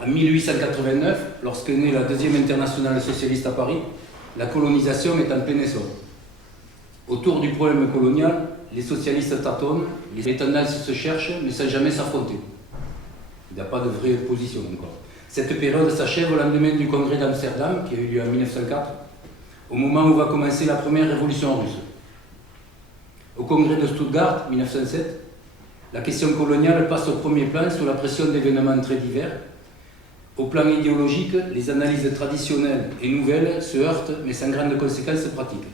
En 1889, lorsque naît la deuxième internationale socialiste à Paris, la colonisation est en plein essor. Autour du problème colonial, les socialistes tâtonnent, les tendances se cherchent, mais sans jamais s'affronter. Il n'y a pas de vraie position encore. Cette période s'achève au lendemain du congrès d'Amsterdam, qui a eu lieu en 1904, au moment où va commencer la première révolution russe. Au congrès de Stuttgart, 1907, la question coloniale passe au premier plan sous la pression d'événements très divers. Au plan idéologique, les analyses traditionnelles et nouvelles se heurtent, mais sans grandes conséquences pratiques.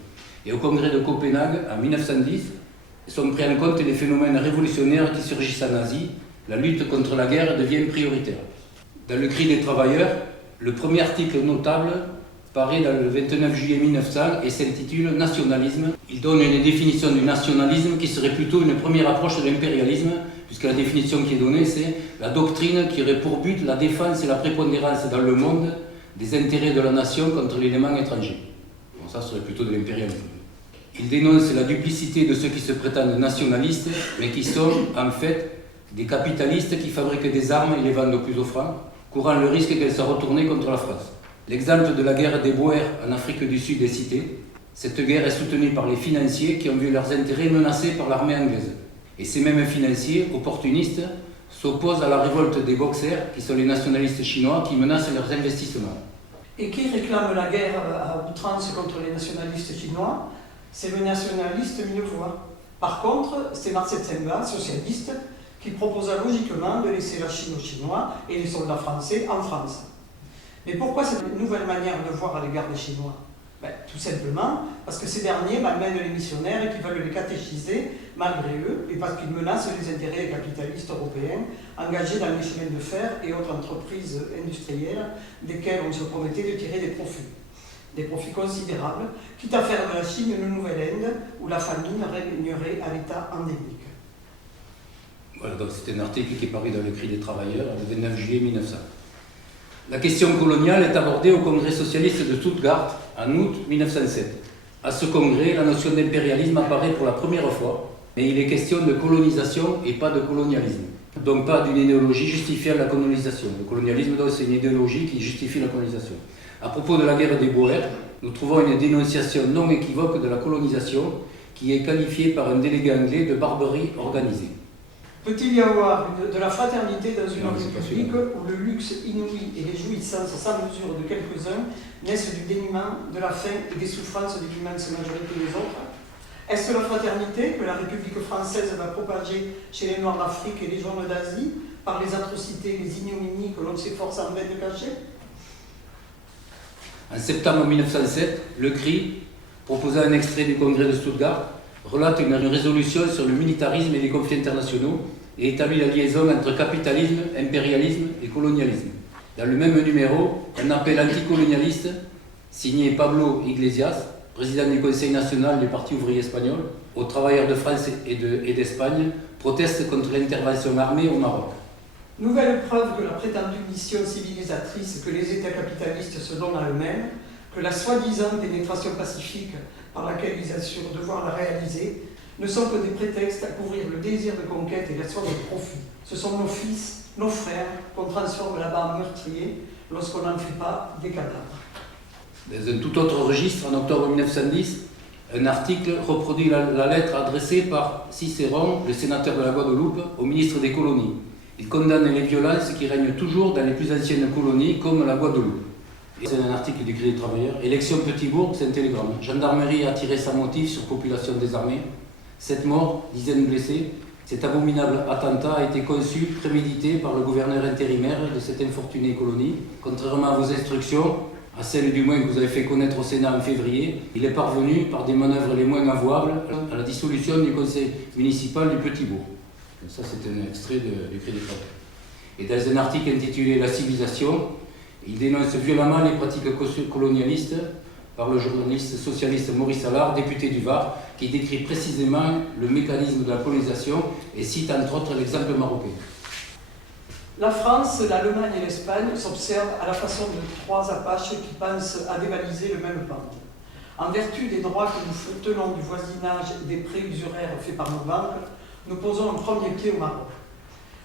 Et au congrès de Copenhague, en 1910, sont pris en compte les phénomènes révolutionnaires qui surgissent en Asie. La lutte contre la guerre devient prioritaire. Dans le Cri des travailleurs, le premier article notable paraît dans le 29 juillet 1900 et s'intitule « Nationalisme ». Il donne une définition du nationalisme qui serait plutôt une première approche de l'impérialisme, puisque la définition qui est donnée, c'est la doctrine qui aurait pour but la défense et la prépondérance dans le monde des intérêts de la nation contre l'élément étranger. Bon, ça serait plutôt de l'impérialisme. Il dénonce la duplicité de ceux qui se prétendent nationalistes, mais qui sont en fait des capitalistes qui fabriquent des armes et les vendent au plus offrant, courant le risque qu'elles soient retournées contre la France. L'exemple de la guerre des Boers en Afrique du Sud est cité. Cette guerre est soutenue par les financiers qui ont vu leurs intérêts menacés par l'armée anglaise. Et ces mêmes financiers, opportunistes, s'opposent à la révolte des Boxers, qui sont les nationalistes chinois, qui menacent leurs investissements. Et qui réclame la guerre à outrance contre les nationalistes chinois? C'est le nationaliste Millevoye. Par contre, c'est Marcel Tsenga, socialiste, qui proposa logiquement de laisser la Chine aux Chinois et les soldats français en France. Mais pourquoi cette nouvelle manière de voir à l'égard des Chinois? Tout simplement parce que ces derniers malmènent les missionnaires et qui veulent les catéchiser malgré eux, et parce qu'ils menacent les intérêts capitalistes européens engagés dans les chemins de fer et autres entreprises industrielles desquelles on se promettait de tirer des profits considérables, quitte à faire de la Chine une nouvelle Inde où la famine régnerait à l'état endémique. Voilà, donc c'est un article qui est paru dans le Cri des travailleurs le 29 juillet 1900. La question coloniale est abordée au congrès socialiste de Stuttgart en août 1907. À ce congrès, la notion d'impérialisme apparaît pour la première fois, mais il est question de colonisation et pas de colonialisme. Donc pas d'une idéologie justifiant la colonisation. Le colonialisme, donc, c'est une idéologie qui justifie la colonisation. À propos de la guerre des Boers, nous trouvons une dénonciation non équivoque de la colonisation qui est qualifiée par un délégué anglais de barbarie organisée. Peut-il y avoir de la fraternité dans une république où le luxe inouï et les jouissances sans mesure de quelques-uns naissent du dénuement, de la faim et des souffrances de l'immense majorité des autres? Est-ce la fraternité que la République française va propager chez les Noirs d'Afrique et les jaunes d'Asie par les atrocités et les ignominies que l'on s'efforce en vain de cacher? En septembre 1907, le CRI, proposant un extrait du congrès de Stuttgart, relate une résolution sur le militarisme et les conflits internationaux et établit la liaison entre capitalisme, impérialisme et colonialisme. Dans le même numéro, un appel anticolonialiste, signé Pablo Iglesias, président du Conseil national du Parti ouvrier espagnol, aux travailleurs de France et d'Espagne, proteste contre l'intervention armée au Maroc. Nouvelle preuve de la prétendue mission civilisatrice que les États capitalistes se donnent à eux-mêmes, que la soi-disant pénétration pacifique par laquelle ils assurent devoir la réaliser ne sont que des prétextes à couvrir le désir de conquête et la soif de profit. Ce sont nos fils, nos frères, qu'on transforme là-bas en meurtriers lorsqu'on n'en fait pas des cadavres. Dans un tout autre registre, en octobre 1910, un article reproduit la lettre adressée par Cicéron, le sénateur de la Guadeloupe, au ministre des colonies. Il condamne les violences qui règnent toujours dans les plus anciennes colonies, comme la Guadeloupe. C'est un article du Cri des travailleurs. Élection Petit-Bourg, c'est un télégramme. Gendarmerie a tiré sa motive sur population désarmée. 7 morts, dizaines blessés. Cet abominable attentat a été conçu, prémédité par le gouverneur intérimaire de cette infortunée colonie. Contrairement à vos instructions, à celles du moins que vous avez fait connaître au Sénat en février, il est parvenu, par des manœuvres les moins avouables, à la dissolution du conseil municipal du Petit-Bourg. Ça, c'est un extrait du Cri des travailleurs. Et dans un article intitulé « La civilisation », il dénonce violemment les pratiques colonialistes par le journaliste socialiste Maurice Allard, député du Var, qui décrit précisément le mécanisme de la colonisation et cite entre autres l'exemple marocain. La France, l'Allemagne et l'Espagne s'observent à la façon de 3 Apaches qui pensent à dévaliser le même pente. En vertu des droits que nous tenons du voisinage et des prêts usuraires faits par nos banques, nous posons un premier pied au Maroc.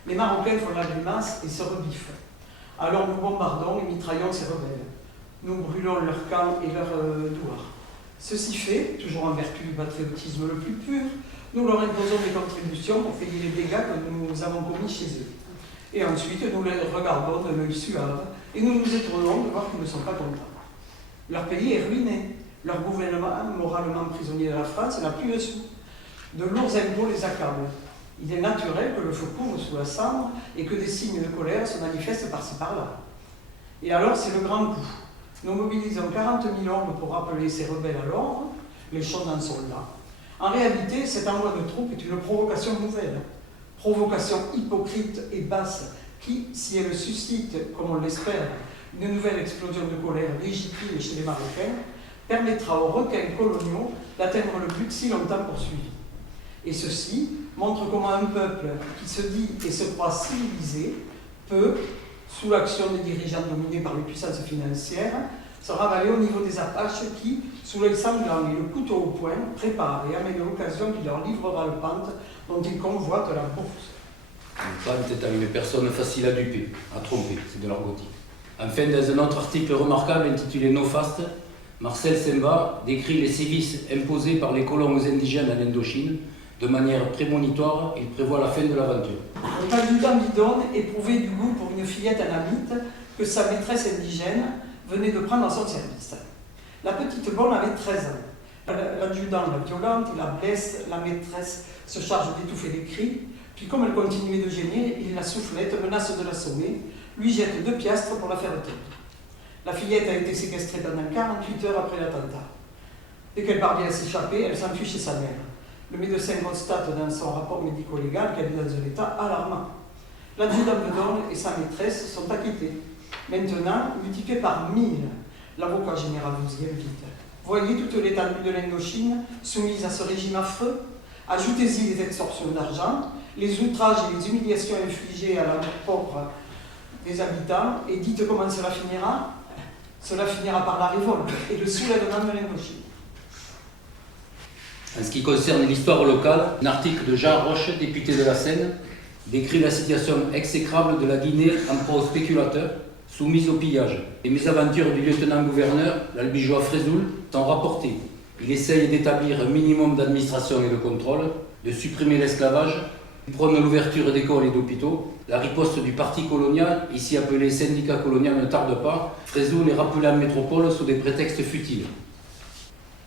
Les Marocains font la grimace et se rebiffent. Alors nous bombardons et mitraillons ces rebelles. Nous brûlons leurs camps et leurs douars. Ceci fait, toujours en vertu du patriotisme le plus pur, nous leur imposons des contributions pour payer les dégâts que nous avons commis chez eux. Et ensuite, nous les regardons de l'œil suave et nous nous étonnons de voir qu'ils ne sont pas contents. Leur pays est ruiné. Leur gouvernement, moralement prisonnier de la France, n'a plus de sous. De lourds impôts les accablent. Il est naturel que le feu couvre sous la cendre et que des signes de colère se manifestent par-ci par-là. Et alors, c'est le grand coup. Nous mobilisons 40 000 hommes pour rappeler ces rebelles à l'ordre, les chants d'un soldat. En réalité, cet envoi de troupes est une provocation nouvelle. Provocation hypocrite et basse qui, si elle suscite, comme on l'espère, une nouvelle explosion de colère légitime chez les Marocains, permettra aux requins coloniaux d'atteindre le but si longtemps poursuivi. Et ceci montre comment un peuple qui se dit et se croit civilisé peut, sous l'action des dirigeants dominés par les puissances financières, se ravaler au niveau des Apaches qui, sous l'œil sanglant et le couteau au poing, préparent et amènent l'occasion qui leur livrera le pante dont ils convoitent la bourse. Une pante étant une personne facile à duper, à tromper, c'est de l'argotique. Enfin, dans un autre article remarquable intitulé Nofast, Marcel Semba décrit les sévices imposés par les colons aux indigènes en Indochine. De manière prémonitoire, il prévoit la fin de l'aventure. Le adjudant bidon éprouvait du goût pour une fillette anamite que sa maîtresse indigène venait de prendre à son service. La petite bonne avait 13 ans. L'adjudant la violente, la blesse, la maîtresse se charge d'étouffer les cris, puis comme elle continuait de gémir, il la soufflette, menace de l'assommer, lui jette 2 piastres pour la faire taire. La fillette a été séquestrée pendant 48 heures après l'attentat. Dès qu'elle parvient à s'échapper, elle s'enfuit chez sa mère. Le médecin constate dans son rapport médico-légal qu'elle est dans un état alarmant. L'adjudant Bedon et sa maîtresse sont acquittés. Maintenant, multiplié par 1000, l'avocat général vous y invite. Voyez toute l'étendue de l'Indochine soumise à ce régime affreux. Ajoutez-y les extorsions d'argent, les outrages et les humiliations infligées à la pauvre des habitants, et dites comment cela finira. Cela finira par la révolte et le soulèvement de l'Indochine. En ce qui concerne l'histoire locale, un article de Jean Roche, député de la Seine, décrit la situation exécrable de la Guinée en proie aux spéculateurs, soumise au pillage. Les mésaventures du lieutenant-gouverneur, l'albigeois Frézoul, sont rapportées. Il essaye d'établir un minimum d'administration et de contrôle, de supprimer l'esclavage, il prône l'ouverture d'écoles et d'hôpitaux. La riposte du parti colonial, ici appelé syndicat colonial, ne tarde pas. Frézoul est rappelé en métropole sous des prétextes futiles.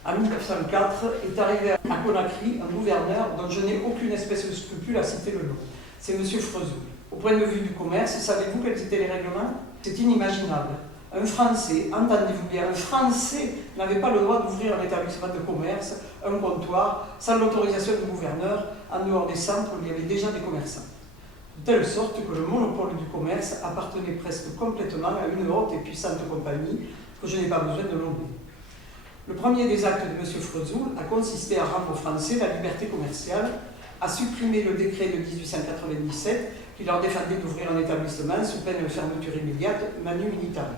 En 1904 est arrivé à Conakry un gouverneur dont je n'ai aucune espèce de scrupule à citer le nom. C'est M. Frézoul. Au point de vue du commerce, savez-vous quels étaient les règlements? C'est inimaginable. Un Français, entendez-vous bien, un Français n'avait pas le droit d'ouvrir un établissement de commerce, un comptoir, sans l'autorisation du gouverneur, en dehors des centres où il y avait déjà des commerçants. De telle sorte que le monopole du commerce appartenait presque complètement à une haute et puissante compagnie que je n'ai pas besoin de nommer. Le premier des actes de M. Frézoul a consisté à rendre aux Français la liberté commerciale, à supprimer le décret de 1897 qui leur défendait d'ouvrir un établissement sous peine de fermeture immédiate, manu militari.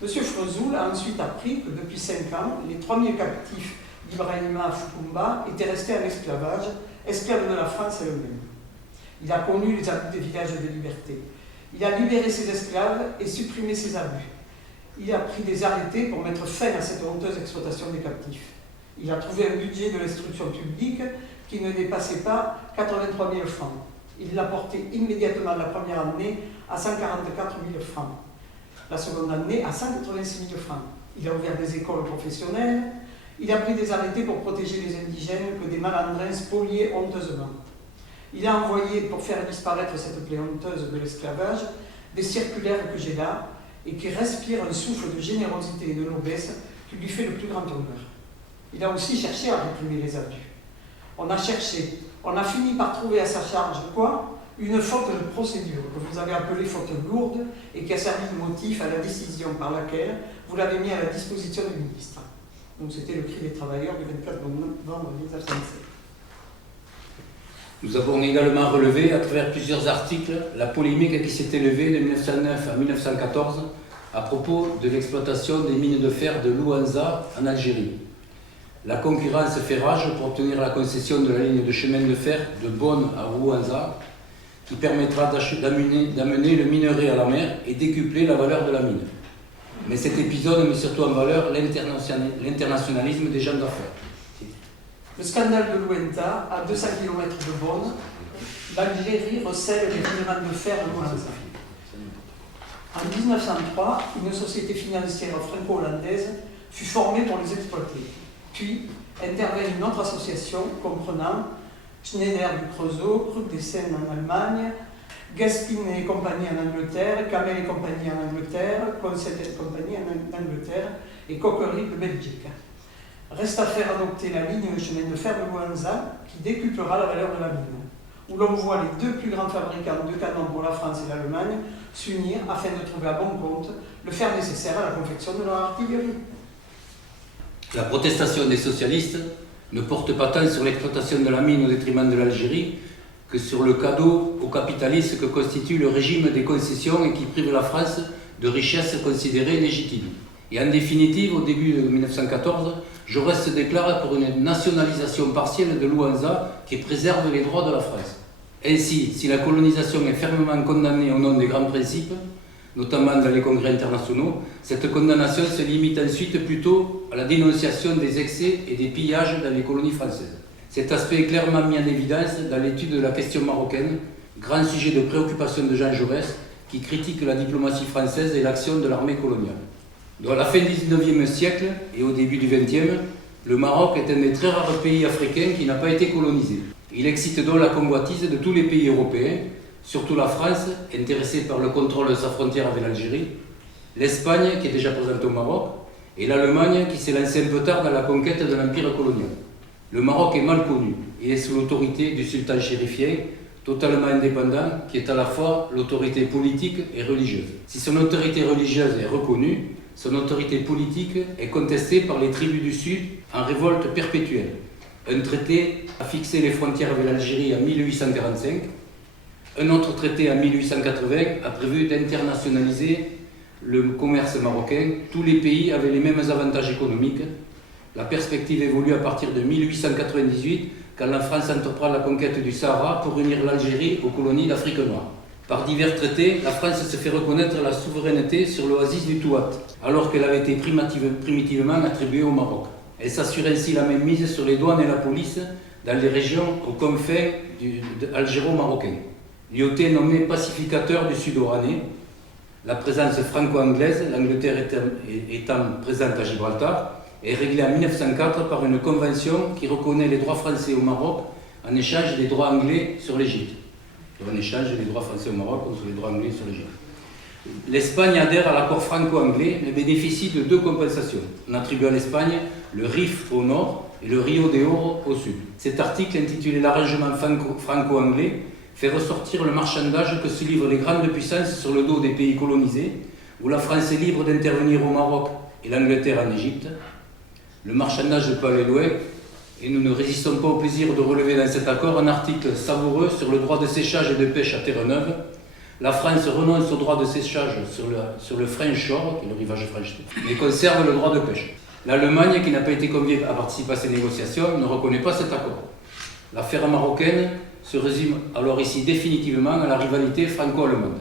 M. Frézoul a ensuite appris que depuis 5 ans, les 3000 captifs d'Ibrahima Foukoumba étaient restés en esclavage, esclaves de la France elle-même. Il a connu les abus des villages de liberté. Il a libéré ses esclaves et supprimé ses abus. Il a pris des arrêtés pour mettre fin à cette honteuse exploitation des captifs. Il a trouvé un budget de l'instruction publique qui ne dépassait pas 83 000 francs. Il l'a porté immédiatement la première année à 144 000 francs. La seconde année à 186 000 francs. Il a ouvert des écoles professionnelles. Il a pris des arrêtés pour protéger les indigènes que des malandrins spoliaient honteusement. Il a envoyé, pour faire disparaître cette plaie honteuse de l'esclavage, des circulaires que j'ai là, et qui respire un souffle de générosité et de noblesse qui lui fait le plus grand honneur. Il a aussi cherché à réprimer les abus. On a cherché, on a fini par trouver à sa charge quoi? Une faute de procédure, que vous avez appelée faute lourde, et qui a servi de motif à la décision par laquelle vous l'avez mis à la disposition du ministre. Donc c'était le cri des travailleurs du 24 novembre 1957. Nous avons également relevé, à travers plusieurs articles, la polémique qui s'est élevée de 1909 à 1914 à propos de l'exploitation des mines de fer de Louanza en Algérie. La concurrence fait rage pour obtenir la concession de la ligne de chemin de fer de Bonn à Louanza, qui permettra d'amener le minerai à la mer et décupler la valeur de la mine. Mais cet épisode met surtout en valeur l'internationalisme des gens d'affaires. Le scandale de Louenta, à 200 km de Bonn, l'Algérie recèle les minements de fer de Louenta. En 1903, une société financière franco-hollandaise fut formée pour les exploiter. Puis intervient une autre association comprenant Schneider du Creusot, Krug des Seines en Allemagne, Gaspin et compagnie en Angleterre, Camel et compagnie en Angleterre, Conseil et compagnie en Angleterre et Coquerie de Belgique. Reste à faire adopter la ligne de chemin de fer de Louanza qui décuplera la valeur de la mine, où l'on voit les deux plus grands fabricants de canons pour la France et l'Allemagne s'unir afin de trouver à bon compte le fer nécessaire à la confection de leur artillerie. La protestation des socialistes ne porte pas tant sur l'exploitation de la mine au détriment de l'Algérie que sur le cadeau aux capitalistes que constitue le régime des concessions et qui prive la France de richesses considérées légitimes. Et en définitive, au début de 1914, Jaurès se déclare pour une nationalisation partielle de Louanza qui préserve les droits de la France. Ainsi, si la colonisation est fermement condamnée au nom des grands principes, notamment dans les congrès internationaux, cette condamnation se limite ensuite plutôt à la dénonciation des excès et des pillages dans les colonies françaises. Cet aspect est clairement mis en évidence dans l'étude de la question marocaine, grand sujet de préoccupation de Jean Jaurès, qui critique la diplomatie française et l'action de l'armée coloniale. À la fin du XIXe siècle et au début du XXe, le Maroc est un des très rares pays africains qui n'a pas été colonisé. Il excite donc la convoitise de tous les pays européens, surtout la France, intéressée par le contrôle de sa frontière avec l'Algérie, l'Espagne, qui est déjà présente au Maroc, et l'Allemagne, qui s'est lancée un peu tard dans la conquête de l'empire colonial. Le Maroc est mal connu. Il est sous l'autorité du sultan chérifien, totalement indépendant, qui est à la fois l'autorité politique et religieuse. Si son autorité religieuse est reconnue, son autorité politique est contestée par les tribus du Sud en révolte perpétuelle. Un traité a fixé les frontières avec l'Algérie en 1845. Un autre traité en 1880 a prévu d'internationaliser le commerce marocain. Tous les pays avaient les mêmes avantages économiques. La perspective évolue à partir de 1898, quand la France entreprend la conquête du Sahara pour unir l'Algérie aux colonies d'Afrique noire. Par divers traités, la France se fait reconnaître la souveraineté sur l'oasis du Touat, alors qu'elle avait été primitivement attribuée au Maroc. Elle s'assure ainsi la mainmise sur les douanes et la police dans les régions aux confins algéro-marocains. L'IOT est nommé pacificateur du Sud-Oranais. La présence franco-anglaise, l'Angleterre étant présente à Gibraltar, est réglée en 1904 par une convention qui reconnaît les droits français au Maroc en échange des droits anglais sur l'Égypte. En échange des droits français au Maroc contre les droits anglais sur l'Égypte. L'Espagne adhère à l'accord franco-anglais mais bénéficie de deux compensations. On attribue à l'Espagne le Rif au nord et le Rio de Oro au sud. Cet article, intitulé l'arrangement franco-anglais, fait ressortir le marchandage que se livrent les grandes puissances sur le dos des pays colonisés, où la France est libre d'intervenir au Maroc et l'Angleterre en Égypte. Le marchandage peut aller loin, et nous ne résistons pas au plaisir de relever dans cet accord un article savoureux sur le droit de séchage et de pêche à Terre-Neuve. La France renonce au droit de séchage sur le French Shore, qui est le rivage French, mais conserve le droit de pêche. L'Allemagne, qui n'a pas été conviée à participer à ces négociations, ne reconnaît pas cet accord. L'affaire marocaine se résume alors ici définitivement à la rivalité franco-allemande.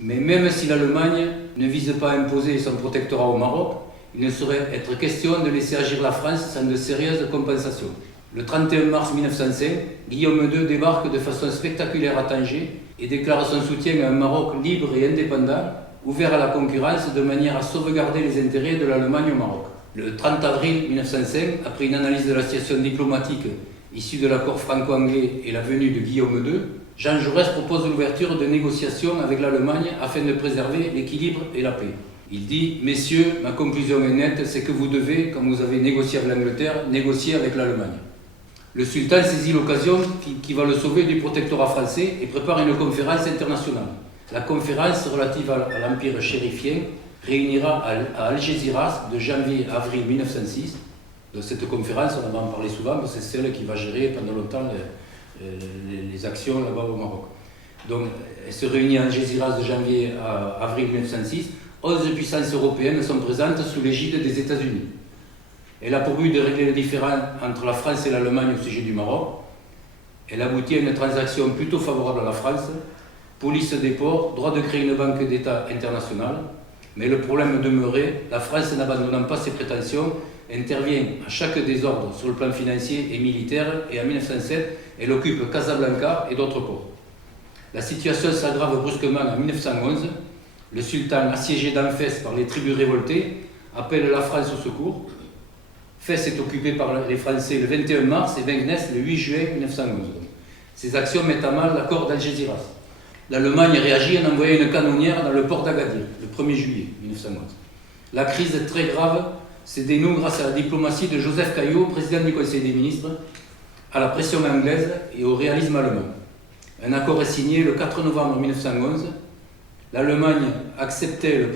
Mais même si l'Allemagne ne vise pas à imposer son protectorat au Maroc, il ne saurait être question de laisser agir la France sans de sérieuses compensations. Le 31 mars 1905, Guillaume II débarque de façon spectaculaire à Tanger et déclare son soutien à un Maroc libre et indépendant, ouvert à la concurrence de manière à sauvegarder les intérêts de l'Allemagne au Maroc. Le 30 avril 1905, après une analyse de la situation diplomatique issue de l'accord franco-anglais et la venue de Guillaume II, Jean Jaurès propose l'ouverture de négociations avec l'Allemagne afin de préserver l'équilibre et la paix. Il dit « Messieurs, ma conclusion est nette, c'est que vous devez, comme vous avez négocié avec l'Angleterre, négocier avec l'Allemagne. » Le sultan saisit l'occasion qui va le sauver du protectorat français et prépare une conférence internationale. La conférence relative à l'empire chérifien réunira à Algésiras de janvier à avril 1906. Donc cette conférence, on en parlé souvent, c'est celle qui va gérer pendant longtemps les actions là-bas au Maroc. Donc elle se réunit à Algésiras de janvier à avril 1906. 11 puissances européennes sont présentes sous l'égide des États-Unis. Elle a pour but de régler le différend entre la France et l'Allemagne au sujet du Maroc. Elle aboutit à une transaction plutôt favorable à la France, police des ports, droit de créer une banque d'État internationale, mais le problème demeurait, la France n'abandonnant pas ses prétentions, intervient à chaque désordre sur le plan financier et militaire et en 1907, elle occupe Casablanca et d'autres ports. La situation s'aggrave brusquement en 1911, le sultan, assiégé d'Anfès par les tribus révoltées, appelle la France au secours. Fès est occupé par les Français le 21 mars et Vingness le 8 juin 1911. Ces actions mettent à mal l'accord d'Algésiras. L'Allemagne réagit en envoyant une canonnière dans le port d'Agadir, le 1er juillet 1911. La crise très grave s'est dénouée grâce à la diplomatie de Joseph Caillaux, président du Conseil des ministres, à la pression anglaise et au réalisme allemand. Un accord est signé le 4 novembre 1911. L'Allemagne acceptait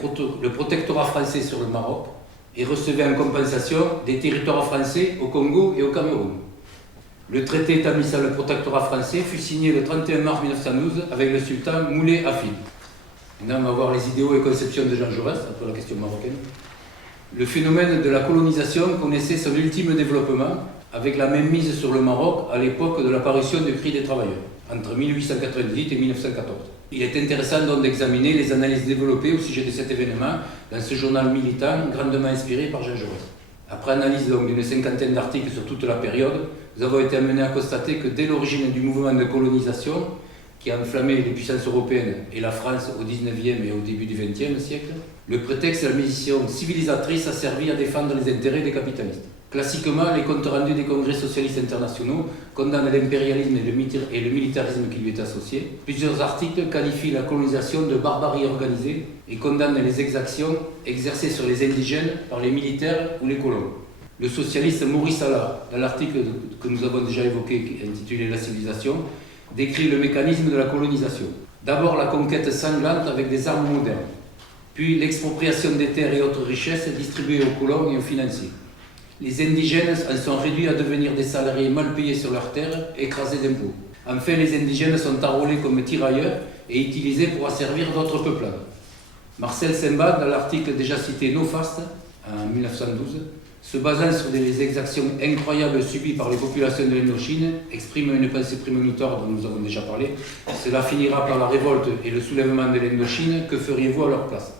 le protectorat français sur le Maroc et recevait en compensation des territoires français au Congo et au Cameroun. Le traité établissant le protectorat français fut signé le 31 mars 1912 avec le sultan Moulay Hafid. Maintenant, on va voir les idéaux et conceptions de Jean Jaurès après la question marocaine. Le phénomène de la colonisation connaissait son ultime développement avec la mainmise sur le Maroc à l'époque de l'apparition du Cri des travailleurs, entre 1898 et 1914. Il est intéressant donc d'examiner les analyses développées au sujet de cet événement dans ce journal militant grandement inspiré par Jean Jaurès. Après analyse donc d'une cinquantaine d'articles sur toute la période, nous avons été amenés à constater que dès l'origine du mouvement de colonisation, qui a enflammé les puissances européennes et la France au XIXe et au début du XXe siècle, le prétexte de la mission civilisatrice a servi à défendre les intérêts des capitalistes. Classiquement, les comptes rendus des congrès socialistes internationaux condamnent l'impérialisme et le militarisme qui lui est associé. Plusieurs articles qualifient la colonisation de barbarie organisée et condamnent les exactions exercées sur les indigènes par les militaires ou les colons. Le socialiste Maurice Allard, dans l'article que nous avons déjà évoqué, intitulé « La civilisation », décrit le mécanisme de la colonisation. D'abord la conquête sanglante avec des armes modernes, puis l'expropriation des terres et autres richesses distribuées aux colons et aux financiers. Les indigènes en sont réduits à devenir des salariés mal payés sur leurs terres, écrasés d'impôts. Enfin, les indigènes sont enrôlés comme tirailleurs et utilisés pour asservir d'autres peuplades. Marcel Semba, dans l'article déjà cité No Fast, en 1912, se basant sur des exactions incroyables subies par les populations de l'Indochine, exprime une pensée prémonitoire dont nous avons déjà parlé. Cela finira par la révolte et le soulèvement de l'Indochine. Que feriez-vous à leur place?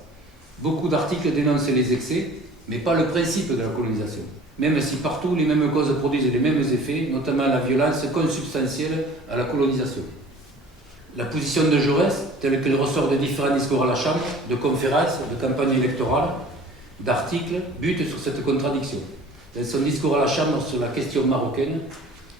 Beaucoup d'articles dénoncent les excès, mais pas le principe de la colonisation. Même si partout les mêmes causes produisent les mêmes effets, notamment la violence consubstantielle à la colonisation. La position de Jaurès, telle qu'elle ressort de différents discours à la Chambre, de conférences, de campagnes électorales, d'articles, bute sur cette contradiction. Dans son discours à la Chambre sur la question marocaine,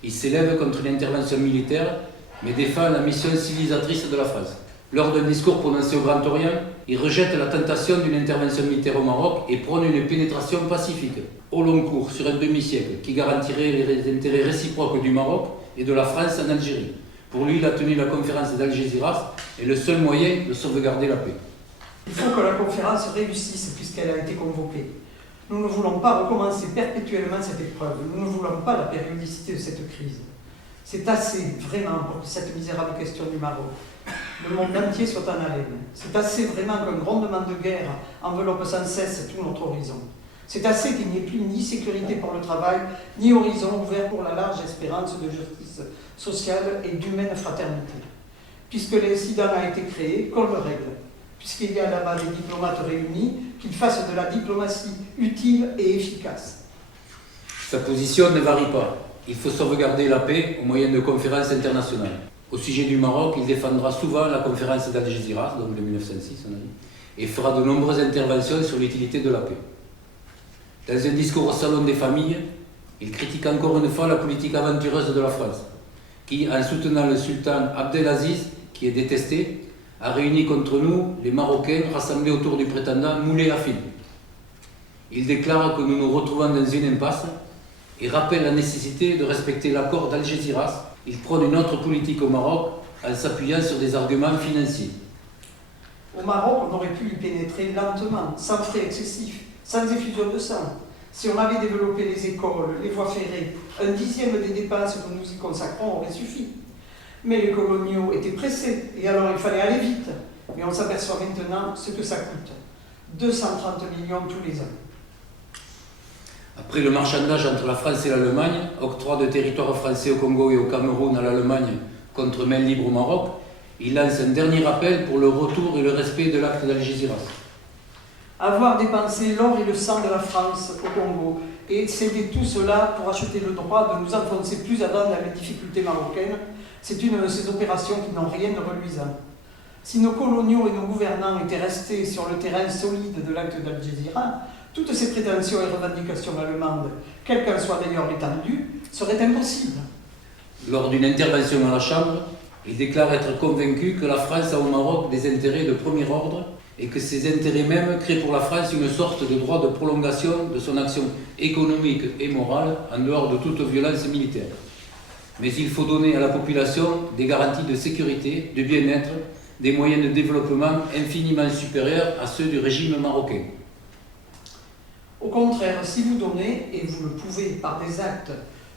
il s'élève contre une intervention militaire, mais défend la mission civilisatrice de la France. Lors d'un discours prononcé au Grand Orient, il rejette la tentation d'une intervention militaire au Maroc et prône une pénétration pacifique, au long cours, sur un demi-siècle, qui garantirait les intérêts réciproques du Maroc et de la France en Algérie. Pour lui, la tenue de la conférence d'Algésiras est le seul moyen de sauvegarder la paix. Il faut que la conférence réussisse puisqu'elle a été convoquée. Nous ne voulons pas recommencer perpétuellement cette épreuve. Nous ne voulons pas la périodicité de cette crise. C'est assez, vraiment, pour que cette misérable question du Maroc, le monde entier soit en haleine. C'est assez, vraiment, qu'un grondement de guerre enveloppe sans cesse tout notre horizon. C'est assez qu'il n'y ait plus ni sécurité pour le travail, ni horizon ouvert pour la large espérance de justice sociale et d'humaine fraternité. Puisque l'incident a été créé, qu'on le règle. Puisqu'il y a là-bas des diplomates réunis, qu'ils fassent de la diplomatie utile et efficace. Sa position ne varie pas. Il faut sauvegarder la paix au moyen de conférences internationales. Au sujet du Maroc, il défendra souvent la conférence d'Algésiras, donc de 1906, on a dit, et fera de nombreuses interventions sur l'utilité de la paix. Dans un discours au Salon des familles, il critique encore une fois la politique aventureuse de la France, qui, en soutenant le sultan Abdelaziz, qui est détesté, a réuni contre nous les Marocains rassemblés autour du prétendant Moulay Hafid. Il déclare que nous nous retrouvons dans une impasse et rappelle la nécessité de respecter l'accord d'Algésiras. Il prône une autre politique au Maroc en s'appuyant sur des arguments financiers. Au Maroc, on aurait pu y pénétrer lentement, sans frais excessifs, sans effusion de sang. Si on avait développé les écoles, les voies ferrées, 1/10 des dépenses que nous y consacrons aurait suffi. Mais les coloniaux étaient pressés, et alors il fallait aller vite. Mais on s'aperçoit maintenant ce que ça coûte. 230 millions tous les ans. Après le marchandage entre la France et l'Allemagne, octroi de territoires français au Congo et au Cameroun à l'Allemagne contre main libre au Maroc, il lance un dernier appel pour le retour et le respect de l'acte d'Algésiras. Avoir dépensé l'or et le sang de la France au Congo et céder tout cela pour acheter le droit de nous enfoncer plus avant dans les difficultés marocaines, c'est une de ces opérations qui n'ont rien de reluisant. Si nos coloniaux et nos gouvernants étaient restés sur le terrain solide de l'acte d'Algésiras, toutes ces prétentions et revendications allemandes, quelle qu'en soit d'ailleurs l'étendue, seraient impossibles. Lors d'une intervention à la Chambre, il déclare être convaincu que la France a au Maroc des intérêts de premier ordre et que ces intérêts même créent pour la France une sorte de droit de prolongation de son action économique et morale en dehors de toute violence militaire. Mais il faut donner à la population des garanties de sécurité, de bien-être, des moyens de développement infiniment supérieurs à ceux du régime marocain. Au contraire, si vous donnez, et vous le pouvez par des actes,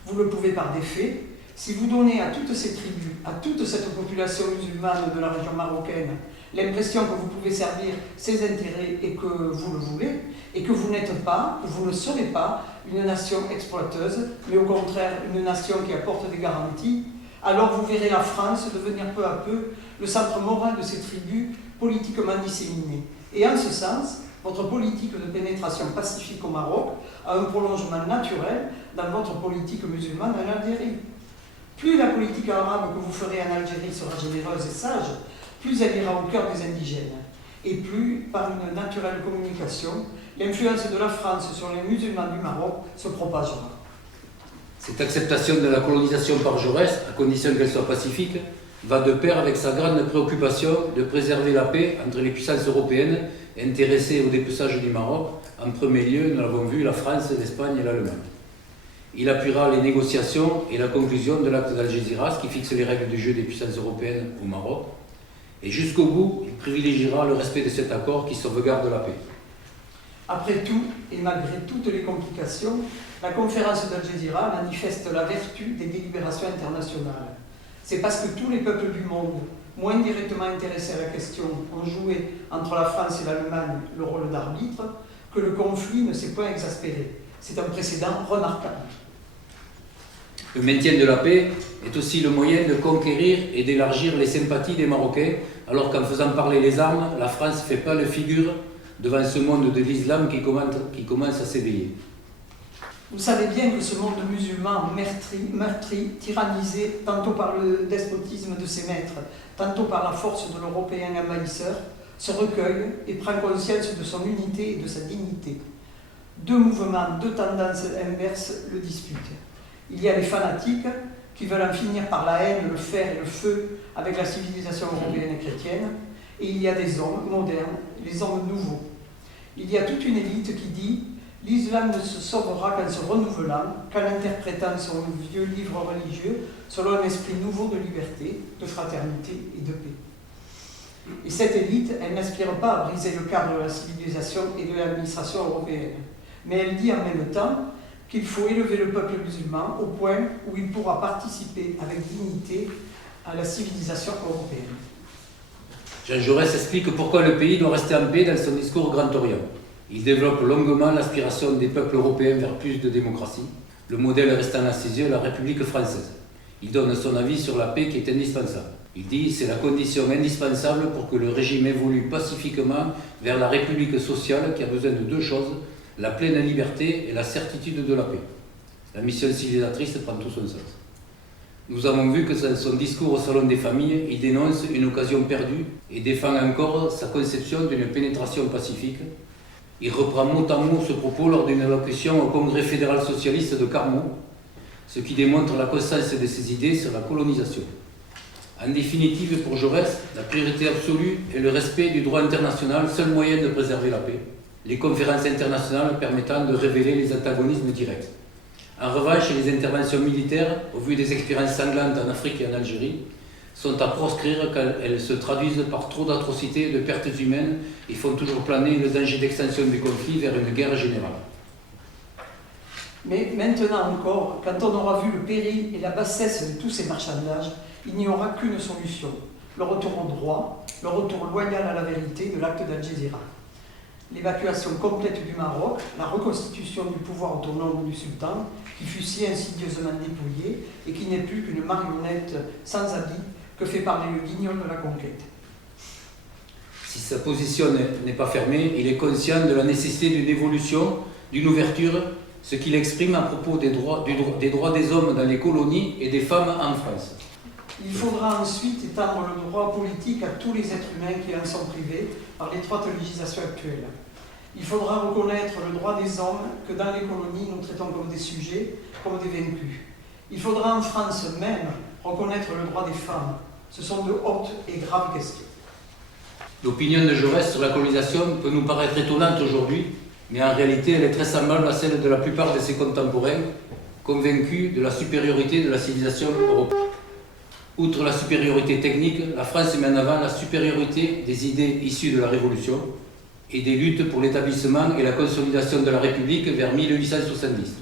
vous le pouvez par des faits, si vous donnez à toutes ces tribus, à toute cette population musulmane de la région marocaine, l'impression que vous pouvez servir ses intérêts et que vous le voulez, et que vous n'êtes pas, que vous ne serez pas une nation exploiteuse, mais au contraire une nation qui apporte des garanties, alors vous verrez la France devenir peu à peu le centre moral de ces tribus politiquement disséminées. Et en ce sens, votre politique de pénétration pacifique au Maroc a un prolongement naturel dans votre politique musulmane en Algérie. Plus la politique arabe que vous ferez en Algérie sera généreuse et sage, plus elle ira au cœur des indigènes. Et plus, par une naturelle communication, l'influence de la France sur les musulmans du Maroc se propagera. Cette acceptation de la colonisation par Jaurès, à condition qu'elle soit pacifique, va de pair avec sa grande préoccupation de préserver la paix entre les puissances européennes intéressées au dépeçage du Maroc, en premier lieu, nous l'avons vu, la France, l'Espagne et l'Allemagne. Il appuiera les négociations et la conclusion de l'acte d'Algésiras qui fixe les règles du jeu des puissances européennes au Maroc. Et jusqu'au bout, il privilégiera le respect de cet accord qui sauvegarde la paix. Après tout, et malgré toutes les complications, la conférence d'Algésiras manifeste la vertu des délibérations internationales. C'est parce que tous les peuples du monde, moins directement intéressés à la question, ont joué entre la France et l'Allemagne le rôle d'arbitre, que le conflit ne s'est point exaspéré. C'est un précédent remarquable. Le maintien de la paix est aussi le moyen de conquérir et d'élargir les sympathies des Marocains, alors qu'en faisant parler les armes, la France fait pâle figure devant ce monde de l'islam qui commence à s'éveiller. Vous savez bien que ce monde musulman meurtri, tyrannisé tantôt par le despotisme de ses maîtres, tantôt par la force de l'Européen envahisseur, se recueille et prend conscience de son unité et de sa dignité. Deux mouvements, deux tendances inverses le disputent. Il y a les fanatiques qui veulent en finir par la haine, le fer et le feu avec la civilisation européenne et chrétienne, et il y a des hommes modernes, les hommes nouveaux. Il y a toute une élite qui dit « l'islam ne se sauvera qu'en se renouvelant, qu'en interprétant son vieux livre religieux selon un esprit nouveau de liberté, de fraternité et de paix ». Et cette élite, elle n'aspire pas à briser le cadre de la civilisation et de l'administration européenne, mais elle dit en même temps qu'il faut élever le peuple musulman au point où il pourra participer avec dignité à la civilisation européenne. Jean Jaurès explique pourquoi le pays doit rester en paix dans son discours Grand Orient. Il développe longuement l'aspiration des peuples européens vers plus de démocratie, le modèle restant à ses yeux la République française. Il donne son avis sur la paix qui est indispensable. Il dit « c'est la condition indispensable pour que le régime évolue pacifiquement vers la République sociale qui a besoin de deux choses, la pleine liberté et la certitude de la paix. » La mission civilisatrice prend tout son sens. Nous avons vu que dans son discours au Salon des familles, il dénonce une occasion perdue et défend encore sa conception d'une pénétration pacifique. Il reprend mot à mot ce propos lors d'une allocution au Congrès fédéral socialiste de Carmaux, ce qui démontre la constance de ses idées sur la colonisation. En définitive, pour Jaurès, la priorité absolue est le respect du droit international, seul moyen de préserver la paix. Les conférences internationales permettant de révéler les antagonismes directs. En revanche, les interventions militaires, au vu des expériences sanglantes en Afrique et en Algérie, sont à proscrire car elles se traduisent par trop d'atrocités et de pertes humaines et font toujours planer le danger d'extension du conflit vers une guerre générale. Mais maintenant encore, quand on aura vu le péril et la bassesse de tous ces marchandages, il n'y aura qu'une solution, le retour au droit, le retour loyal à la vérité de l'acte d'Algésiras. l'évacuation complète du Maroc, la reconstitution du pouvoir autonome du sultan, qui fut si insidieusement dépouillé et qui n'est plus qu'une marionnette sans habit que fait parler le guignol de la conquête. Si sa position n'est pas fermée, il est conscient de la nécessité d'une évolution, d'une ouverture, ce qu'il exprime à propos des droits des hommes dans les colonies et des femmes en France. Il faudra ensuite étendre le droit politique à tous les êtres humains qui en sont privés par l'étroite législation actuelle. Il faudra reconnaître le droit des hommes que dans les colonies nous traitons comme des sujets, comme des vaincus. Il faudra en France même reconnaître le droit des femmes. Ce sont de hautes et graves questions. L'opinion de Jaurès sur la colonisation peut nous paraître étonnante aujourd'hui, mais en réalité elle est très semblable à celle de la plupart de ses contemporains, convaincus de la supériorité de la civilisation européenne. Outre la supériorité technique, la France met en avant la supériorité des idées issues de la Révolution et des luttes pour l'établissement et la consolidation de la République vers 1870.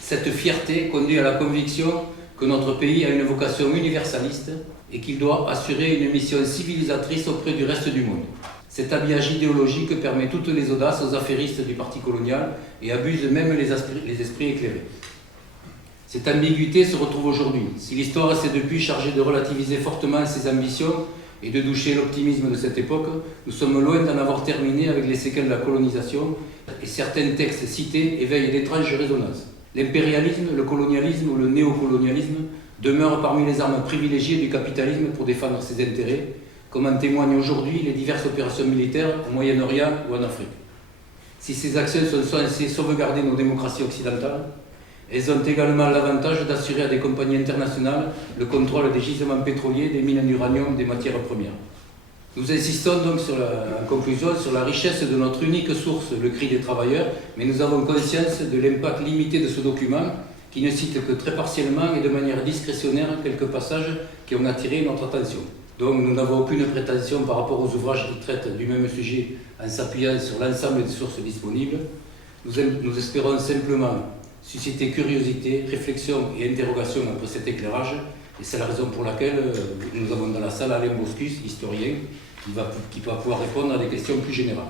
Cette fierté conduit à la conviction que notre pays a une vocation universaliste et qu'il doit assurer une mission civilisatrice auprès du reste du monde. Cet habillage idéologique permet toutes les audaces aux affairistes du parti colonial et abuse même les esprits éclairés. Cette ambiguïté se retrouve aujourd'hui. Si l'histoire s'est depuis chargée de relativiser fortement ses ambitions et de doucher l'optimisme de cette époque, nous sommes loin d'en avoir terminé avec les séquelles de la colonisation et certains textes cités éveillent d'étranges résonances. L'impérialisme, le colonialisme ou le néocolonialisme demeurent parmi les armes privilégiées du capitalisme pour défendre ses intérêts, comme en témoignent aujourd'hui les diverses opérations militaires au Moyen-Orient ou en Afrique. Si ces actions sont censées sauvegarder nos démocraties occidentales, elles ont également l'avantage d'assurer à des compagnies internationales le contrôle des gisements pétroliers, des mines d'uranium, des matières premières. Nous insistons donc en conclusion sur la richesse de notre unique source, le cri des travailleurs, mais nous avons conscience de l'impact limité de ce document qui ne cite que très partiellement et de manière discrétionnaire quelques passages qui ont attiré notre attention. Donc nous n'avons aucune prétention par rapport aux ouvrages qui traitent du même sujet en s'appuyant sur l'ensemble des sources disponibles. Nous espérons simplement susciter curiosité, réflexion et interrogation après cet éclairage. Et c'est la raison pour laquelle nous avons dans la salle Alain Boscus, historien, qui va pouvoir répondre à des questions plus générales.